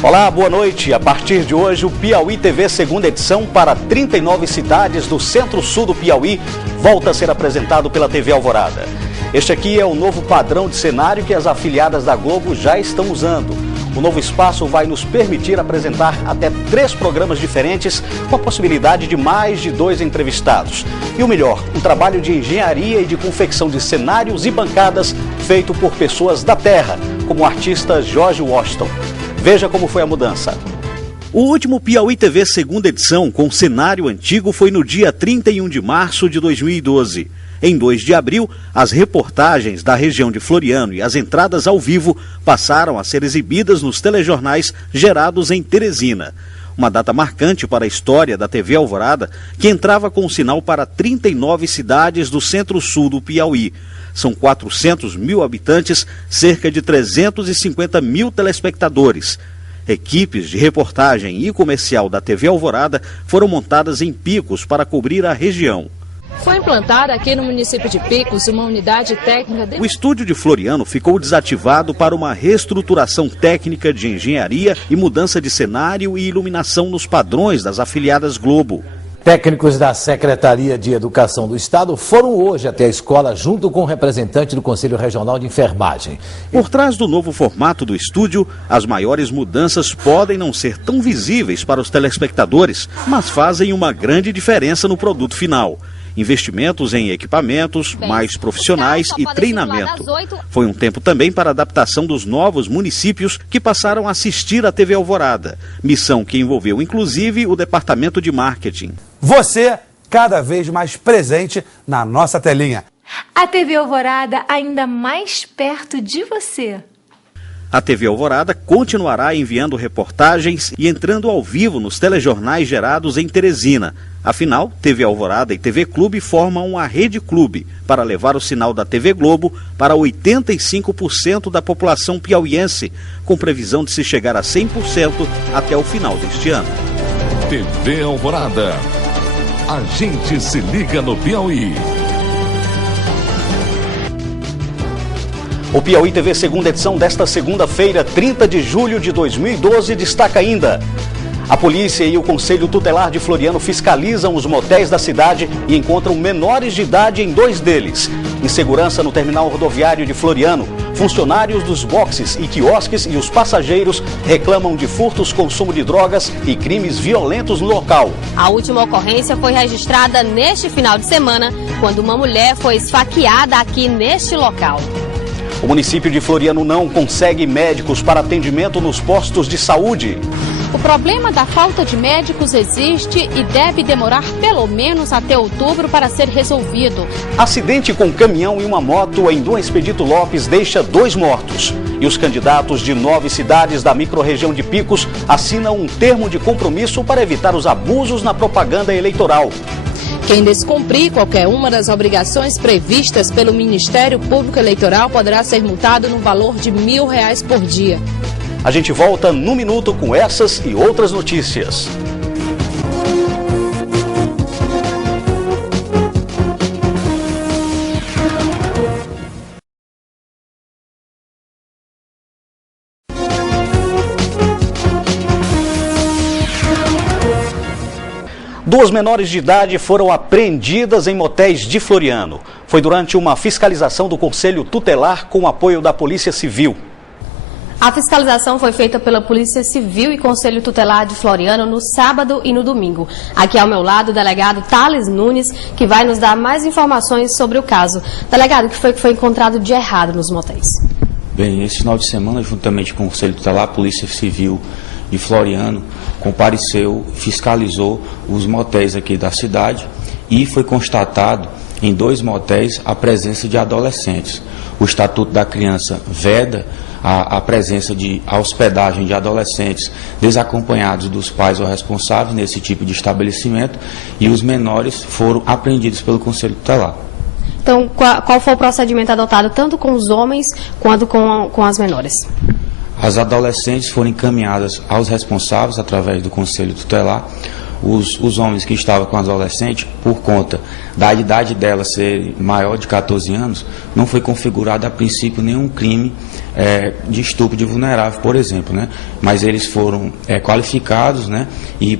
Olá, boa noite. A partir de hoje, o Piauí TV segunda edição para 39 cidades do centro-sul do Piauí volta a ser apresentado pela TV Alvorada. Este aqui é o novo padrão de cenário que as afiliadas da Globo já estão usando. O novo espaço vai nos permitir apresentar até 3 programas diferentes, com a possibilidade de mais de 2 entrevistados. E o melhor, um trabalho de engenharia e de confecção de cenários e bancadas feito por pessoas da terra, como o artista George Washington. Veja como foi a mudança. O último Piauí TV segunda edição com cenário antigo foi no dia 31 de março de 2012. Em 2 de abril, as reportagens da região de Floriano e as entradas ao vivo passaram a ser exibidas nos telejornais gerados em Teresina. Uma data marcante para a história da TV Alvorada, que entrava com sinal para 39 cidades do centro-sul do Piauí. São 400 mil habitantes, cerca de 350 mil telespectadores. Equipes de reportagem e comercial da TV Alvorada foram montadas em Picos para cobrir a região. Foi implantada aqui no município de Picos uma unidade técnica... O estúdio de Floriano ficou desativado para uma reestruturação técnica de engenharia e mudança de cenário e iluminação nos padrões das afiliadas Globo. Técnicos da Secretaria de Educação do Estado foram hoje até a escola junto com o representante do Conselho Regional de Enfermagem. Por trás do novo formato do estúdio, as maiores mudanças podem não ser tão visíveis para os telespectadores, mas fazem uma grande diferença no produto final. Investimentos em equipamentos, mais profissionais e treinamento. Foi um tempo também para a adaptação dos novos municípios que passaram a assistir à TV Alvorada. Missão que envolveu inclusive o departamento de marketing. Você cada vez mais presente na nossa telinha. A TV Alvorada ainda mais perto de você. A TV Alvorada continuará enviando reportagens e entrando ao vivo nos telejornais gerados em Teresina. Afinal, TV Alvorada e TV Clube formam uma rede clube para levar o sinal da TV Globo para 85% da população piauiense, com previsão de se chegar a 100% até o final deste ano. TV Alvorada. A gente se liga no Piauí. O Piauí TV segunda edição desta segunda-feira, 30 de julho de 2012, destaca ainda: a polícia e o Conselho Tutelar de Floriano fiscalizam os motéis da cidade e encontram menores de idade em 2 deles. Insegurança no terminal rodoviário de Floriano. Funcionários dos boxes e quiosques e os passageiros reclamam de furtos, consumo de drogas e crimes violentos no local. A última ocorrência foi registrada neste final de semana, quando uma mulher foi esfaqueada aqui neste local. O município de Floriano não consegue médicos para atendimento nos postos de saúde. O problema da falta de médicos existe e deve demorar pelo menos até outubro para ser resolvido. Acidente com caminhão e uma moto em Dom Expedito Lopes deixa 2 mortos. E os candidatos de 9 cidades da microrregião de Picos assinam um termo de compromisso para evitar os abusos na propaganda eleitoral. Quem descumprir qualquer uma das obrigações previstas pelo Ministério Público Eleitoral poderá ser multado no valor de R$1.000 por dia. A gente volta num minuto com essas e outras notícias. Duas menores de idade foram apreendidas em motéis de Floriano. Foi durante uma fiscalização do Conselho Tutelar com o apoio da Polícia Civil. A fiscalização foi feita pela Polícia Civil e Conselho Tutelar de Floriano no sábado e no domingo. Aqui ao meu lado o delegado Thales Nunes, que vai nos dar mais informações sobre o caso. Delegado, o que foi encontrado de errado nos motéis? Bem, esse final de semana, juntamente com o Conselho Tutelar, a Polícia Civil de Floriano compareceu, fiscalizou os motéis aqui da cidade e foi constatado em 2 motéis a presença de adolescentes. O Estatuto da Criança veda a presença de a hospedagem de adolescentes desacompanhados dos pais ou responsáveis nesse tipo de estabelecimento e os menores foram apreendidos pelo Conselho Tutelar. Então, qual foi o procedimento adotado tanto com os homens quanto com as menores? As adolescentes foram encaminhadas aos responsáveis através do Conselho Tutelar. os homens que estavam com as adolescentes, por conta da idade delas ser maior de 14 anos, não foi configurado a princípio nenhum crime de estupro de vulnerável, por exemplo, né? Mas eles foram qualificados, né? E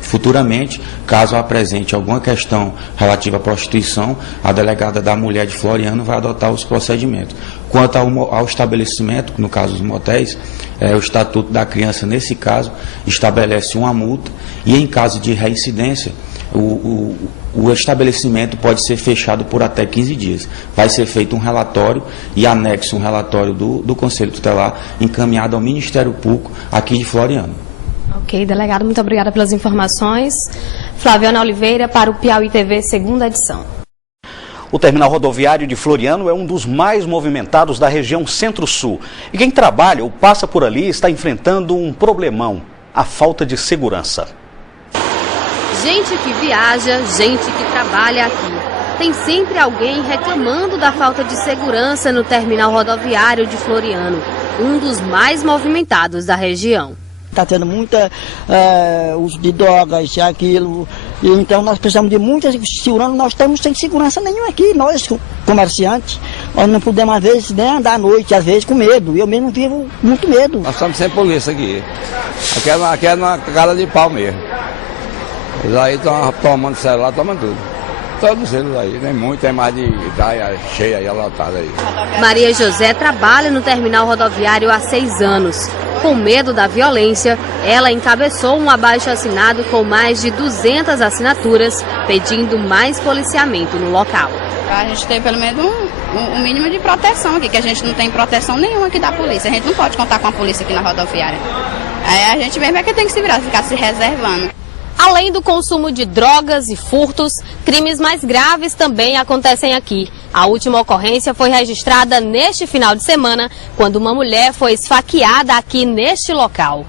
futuramente, caso apresente alguma questão relativa à prostituição, a delegada da mulher de Floriano vai adotar os procedimentos. Quanto ao estabelecimento, no caso dos motéis, o Estatuto da Criança, nesse caso, estabelece uma multa e, em caso de reincidência, o estabelecimento pode ser fechado por até 15 dias. Vai ser feito um relatório e anexo um relatório do Conselho Tutelar encaminhado ao Ministério Público aqui de Floriano. Ok, delegado, muito obrigada pelas informações. Flaviana Oliveira para o Piauí TV, segunda edição. O terminal rodoviário de Floriano é um dos mais movimentados da região Centro-Sul. E quem trabalha ou passa por ali está enfrentando um problemão: a falta de segurança. Gente que viaja, gente que trabalha aqui. Tem sempre alguém reclamando da falta de segurança no terminal rodoviário de Floriano, um dos mais movimentados da região. Está tendo muita uso de drogas, aquilo. E então nós precisamos de muita segurança. Nós estamos sem segurança nenhuma aqui. Nós, comerciantes, nós não podemos, às vezes, nem andar à noite, às vezes, com medo. Eu mesmo vivo muito medo. Nós estamos sem polícia aqui. Aqui é na cara de pau mesmo. Eles aí estão tomando celular, tomando tudo. Todos eles aí, tem muito, tem mais de praia cheia aí, lotada aí. Maria José trabalha no terminal rodoviário há 6 anos. Com medo da violência, ela encabeçou um abaixo-assinado com mais de 200 assinaturas, pedindo mais policiamento no local. A gente tem pelo menos um mínimo de proteção aqui, que a gente não tem proteção nenhuma aqui da polícia. A gente não pode contar com a polícia aqui na rodoviária. Aí a gente mesmo é que tem que se virar, ficar se reservando. Além do consumo de drogas e furtos, crimes mais graves também acontecem aqui. A última ocorrência foi registrada neste final de semana, quando uma mulher foi esfaqueada aqui neste local.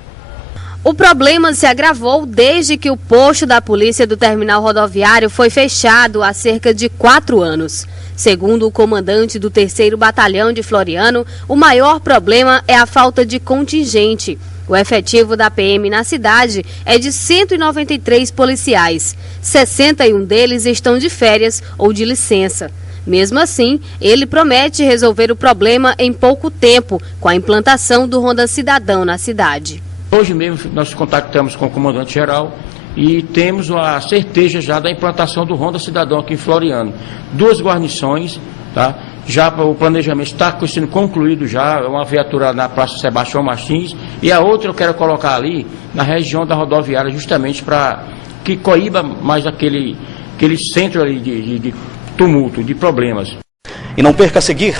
O problema se agravou desde que o posto da polícia do terminal rodoviário foi fechado há cerca de 4 anos. Segundo o comandante do 3º Batalhão de Floriano, o maior problema é a falta de contingente. O efetivo da PM na cidade é de 193 policiais. 61 deles estão de férias ou de licença. Mesmo assim, ele promete resolver o problema em pouco tempo, com a implantação do Ronda Cidadão na cidade. Hoje mesmo nós contactamos com o comandante-geral e temos a certeza já da implantação do Ronda Cidadão aqui em Floriano. 2 guarnições, tá? Já o planejamento está sendo concluído já, uma viatura na Praça Sebastião Martins e a outra eu quero colocar ali na região da rodoviária, justamente para que coíba mais aquele centro ali de tumulto, de problemas. E não perca a seguir.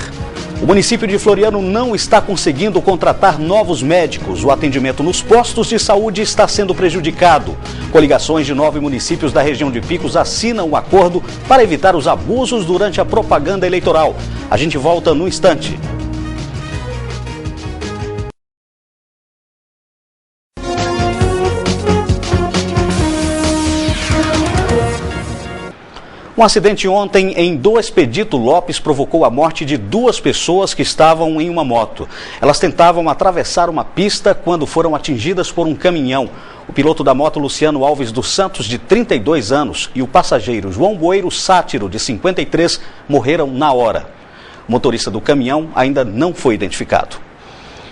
O município de Floriano não está conseguindo contratar novos médicos. O atendimento nos postos de saúde está sendo prejudicado. Coligações de 9 municípios da região de Picos assinam um acordo para evitar os abusos durante a propaganda eleitoral. A gente volta no instante. Um acidente ontem em do Expedito Lopes provocou a morte de 2 pessoas que estavam em uma moto. Elas tentavam atravessar uma pista quando foram atingidas por um caminhão. O piloto da moto, Luciano Alves dos Santos, de 32 anos, e o passageiro João Boeiro Sátiro, de 53, morreram na hora. O motorista do caminhão ainda não foi identificado.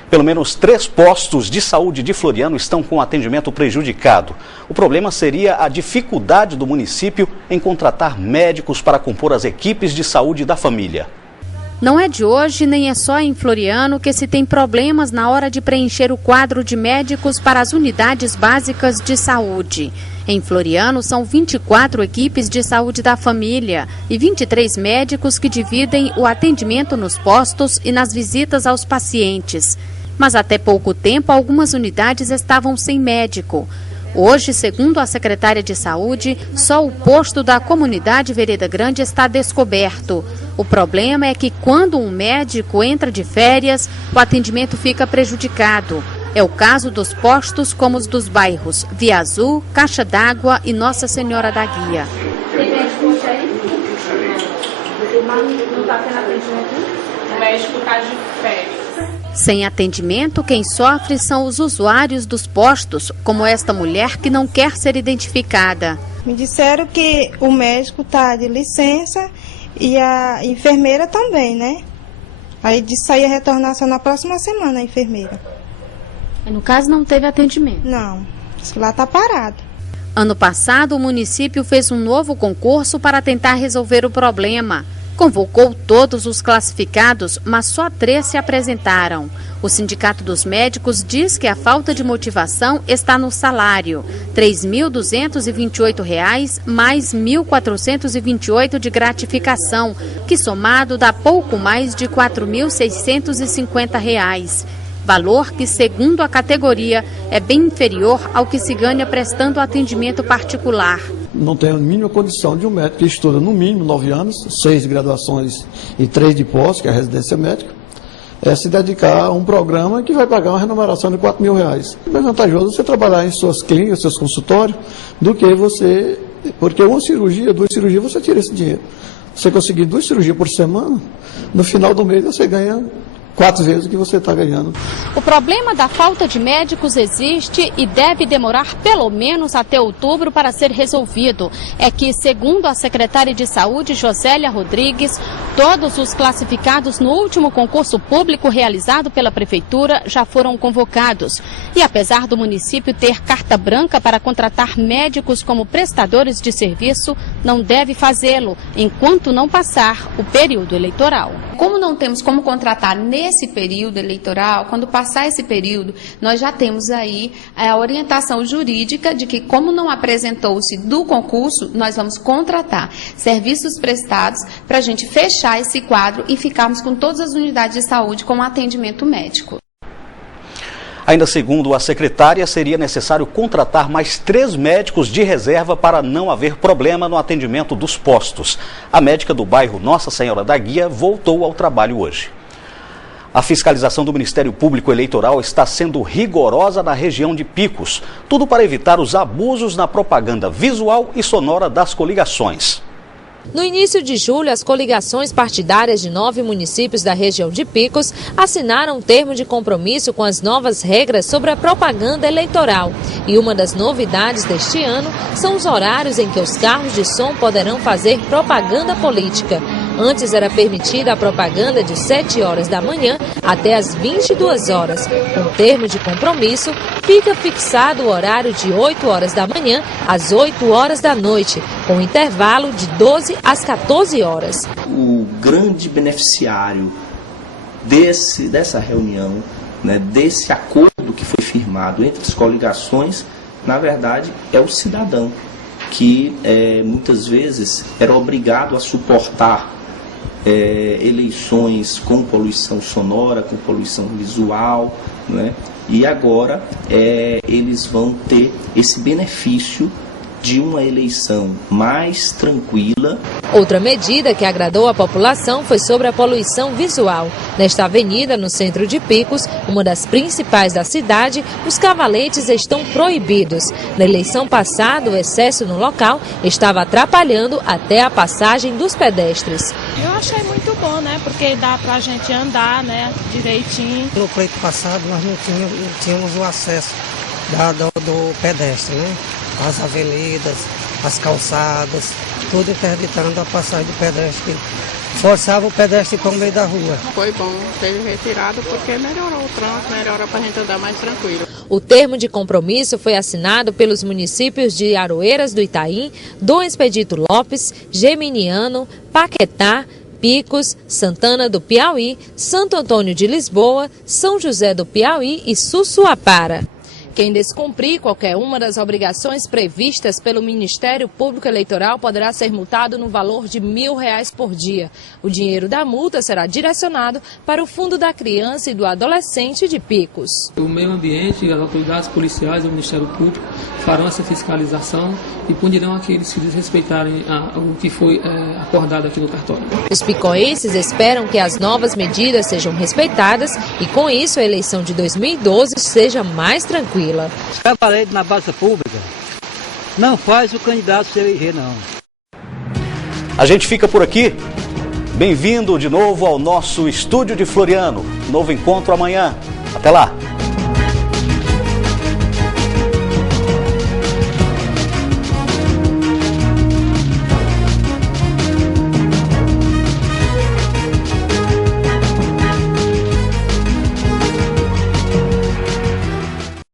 Pelo menos 3 postos de saúde de Floriano estão com atendimento prejudicado. O problema seria a dificuldade do município em contratar médicos para compor as equipes de saúde da família. Não é de hoje, nem é só em Floriano que se tem problemas na hora de preencher o quadro de médicos para as unidades básicas de saúde. Em Floriano, são 24 equipes de saúde da família e 23 médicos que dividem o atendimento nos postos e nas visitas aos pacientes. Mas até pouco tempo, algumas unidades estavam sem médico. Hoje, segundo a secretária de Saúde, só o posto da comunidade Vereda Grande está descoberto. O problema é que quando um médico entra de férias, o atendimento fica prejudicado. É o caso dos postos como os dos bairros Via Azul, Caixa d'Água e Nossa Senhora da Guia. Tem médico aí? Não está tendo atendimento? O médico está de férias. Sem atendimento, quem sofre são os usuários dos postos, como esta mulher que não quer ser identificada. Me disseram que o médico está de licença e a enfermeira também, né? Aí disse que ia retornar só na próxima semana a enfermeira. No caso, não teve atendimento? Não, lá está parado. Ano passado, o município fez um novo concurso para tentar resolver o problema. Convocou todos os classificados, mas só 3 se apresentaram. O Sindicato dos Médicos diz que a falta de motivação está no salário, R$ 3.228 mais R$ 1.428 de gratificação, que somado dá pouco mais de R$ 4.650. Valor que, segundo a categoria, é bem inferior ao que se ganha prestando atendimento particular. Não tem a mínima condição de um médico que estuda no mínimo 9 anos, 6 graduações e 3 de pós, que é a residência médica, se dedicar a um programa que vai pagar uma remuneração de R$ 4.000. É mais vantajoso você trabalhar em suas clínicas, seus consultórios, do que você... Porque uma cirurgia, 2 cirurgias, você tira esse dinheiro. Você conseguir 2 cirurgias por semana, no final do mês você ganha 4 vezes o que você está ganhando. O problema da falta de médicos existe e deve demorar pelo menos até outubro para ser resolvido. É que, segundo a secretária de Saúde, Josélia Rodrigues, todos os classificados no último concurso público realizado pela Prefeitura já foram convocados. E apesar do município ter carta branca para contratar médicos como prestadores de serviço, não deve fazê-lo enquanto não passar o período eleitoral. Como não temos como contratar nesse período eleitoral, quando passar esse período, nós já temos aí a orientação jurídica de que, como não apresentou-se do concurso, nós vamos contratar serviços prestados para a gente fechar esse quadro e ficarmos com todas as unidades de saúde com atendimento médico. Ainda segundo a secretária, seria necessário contratar mais 3 médicos de reserva para não haver problema no atendimento dos postos. A médica do bairro Nossa Senhora da Guia voltou ao trabalho hoje. A fiscalização do Ministério Público Eleitoral está sendo rigorosa na região de Picos, tudo para evitar os abusos na propaganda visual e sonora das coligações. No início de julho, as coligações partidárias de 9 municípios da região de Picos assinaram um termo de compromisso com as novas regras sobre a propaganda eleitoral. E uma das novidades deste ano são os horários em que os carros de som poderão fazer propaganda política. Antes era permitida a propaganda de 7 horas da manhã até as 22 horas. Com termo de compromisso, fica fixado o horário de 8 horas da manhã às 8 horas da noite, com intervalo de 12 às 14 horas. O grande beneficiário dessa reunião, desse acordo que foi firmado entre as coligações, na verdade, é o cidadão, que muitas vezes era obrigado a suportar eleições com poluição sonora, com poluição visual, e agora eles vão ter esse benefício de uma eleição mais tranquila. Outra medida que agradou a população foi sobre a poluição visual. Nesta avenida, no centro de Picos, uma das principais da cidade, os cavaletes estão proibidos. Na eleição passada, o excesso no local estava atrapalhando até a passagem dos pedestres. Eu achei muito bom, porque dá pra gente andar, direitinho. No pleito passado, nós não tínhamos o acesso do pedestre, as avenidas, as calçadas, tudo interditando a passagem do pedestre. Forçava o pedestre para o meio da rua. Foi bom ter retirado porque melhorou o trânsito, melhorou para a gente andar mais tranquilo. O termo de compromisso foi assinado pelos municípios de Aroeiras do Itaim, Dom Expedito Lopes, Geminiano, Paquetá, Picos, Santana do Piauí, Santo Antônio de Lisboa, São José do Piauí e Sussuapara. Quem descumprir qualquer uma das obrigações previstas pelo Ministério Público Eleitoral poderá ser multado no valor de R$1.000 por dia. O dinheiro da multa será direcionado para o Fundo da Criança e do Adolescente de Picos. O meio ambiente, as autoridades policiais e o Ministério Público farão essa fiscalização e punirão aqueles que desrespeitarem o que foi acordado aqui no cartório. Os picoenses esperam que as novas medidas sejam respeitadas e, com isso, a eleição de 2012 seja mais tranquila. Os cavaleiros na praça pública não faz o candidato se eleger, não. A gente fica por aqui. Bem-vindo de novo ao nosso estúdio de Floriano. Novo encontro amanhã. Até lá!